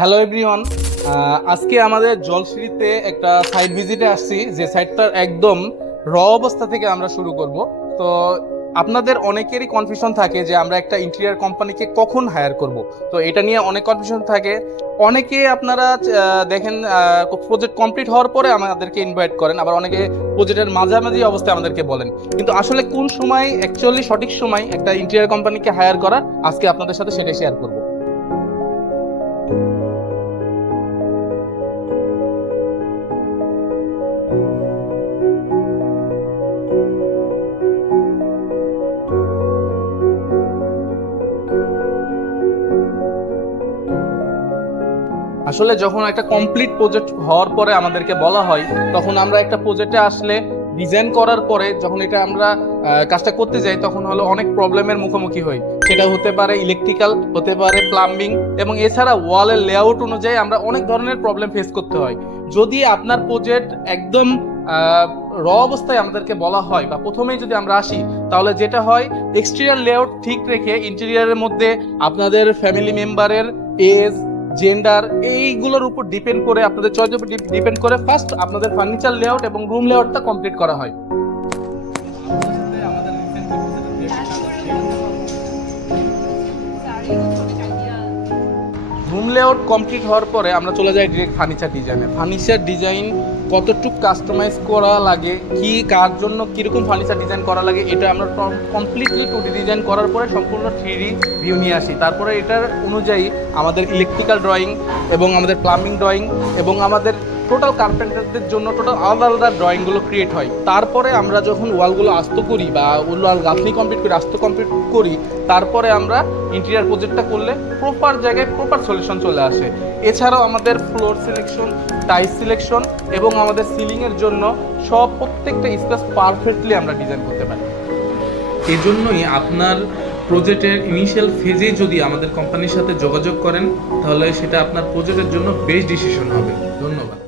Hello everyone, আজকে আমাদের জলসিঁড়িতে একটা সাইট ভিজিটে আসছি, যে সাইটটার একদম অবস্থা থেকে আমরা শুরু করব। তো আপনাদের অনেকেরই কনফিউশন থাকে যে আমরা একটা ইন্টেরিয়ার কোম্পানিকে কখন হায়ার করব। তো এটা নিয়ে অনেক কনফিউশন থাকে। অনেকে আপনারা দেখেন প্রজেক্ট কমপ্লিট হওয়ার পরে আমাদেরকে ইনভাইট করেন, আবার অনেকে প্রজেক্টের মাঝামাঝি অবস্থায় আমাদেরকে বলেন। কিন্তু আসলে কোন সময় অ্যাকচুয়ালি সঠিক সময় একটা ইন্টেরিয়ার কোম্পানিকে হায়ার করা, আজকে আপনাদের সাথে সেটাই শেয়ার করব। আসলে যখন একটা কমপ্লিট প্রজেক্ট হওয়ার পরে আমাদেরকে বলা হয়, তখন আমরা একটা প্রজেক্টে আসলে ডিজাইন করার পরে যখন এটা আমরা কাজটা করতে যাই, তখন হলো অনেক প্রবলেমের মুখোমুখি হই। সেটা হতে পারে ইলেকট্রিক্যাল, হতে পারে প্লাম্বিং, এবং এছাড়া ওয়ালের লেআউট অনুযায়ী আমরা অনেক ধরনের প্রবলেম ফেস করতে হয়। যদি আপনার প্রজেক্ট একদম অবস্থায় আমাদেরকে বলা হয়, বা প্রথমেই যদি আমরা আসি, তাহলে যেটা হয়, এক্সটেরিয়র লেআউট ঠিক রেখে ইন্টেরিয়রের মধ্যে আপনাদের ফ্যামিলি মেম্বারের এজ, জেন্ডার, এইগুলোর উপর ডিপেন্ড করে, আপনাদের চয়েসের উপর ডিপেন্ড করে ফার্স্ট আপনাদের ফার্নিচার লেআউট এবং রুম লেআউটটা কমপ্লিট করা হয়। রুম লেআউট কমপ্লিট হওয়ার পরে আমরা চলে যাই ডিরেক্ট ফার্নিচার ডিজাইনে। ফার্নিচার ডিজাইন কতটুকু কাস্টমাইজ করা লাগে, কি কার জন্য কীরকম ফার্নিচার ডিজাইন করা লাগে, এটা আমরা কমপ্লিটলি 2D ডিজাইন করার পরে সম্পূর্ণ 3D ভিউ নিয়ে আসি। তারপরে এটার অনুযায়ী আমাদের ইলেকট্রিক্যাল ড্রয়িং এবং আমাদের প্লাম্বিং ড্রয়িং এবং আমাদের টোটাল কার্পেন্টারদের জন্য টোটাল আলাদা আলাদা ড্রয়িংগুলো ক্রিয়েট হয়। তারপরে আমরা যখন ওয়ালগুলো আস্ত করি বা ওয়াল গাঁথনি কমপ্লিট করি, আস্ত কমপ্লিট করি, তারপরে আমরা ইন্টেরিয়ার প্রজেক্টটা করলে প্রপার জায়গায় প্রপার সলিউশন চলে আসে। এছাড়াও আমাদের ফ্লোর সিলেকশন, টাইলস সিলেকশন এবং আমাদের সিলিংয়ের জন্য প্রত্যেকটা স্পেস পারফেক্টলি আমরা ডিজাইন করতে পারি। এই জন্যই আপনার প্রজেক্টের ইনিশিয়াল ফেজেই যদি আমাদের কোম্পানির সাথে যোগাযোগ করেন, তাহলে সেটা আপনার প্রজেক্টের জন্য বেস্ট ডিসিশন হবে। ধন্যবাদ।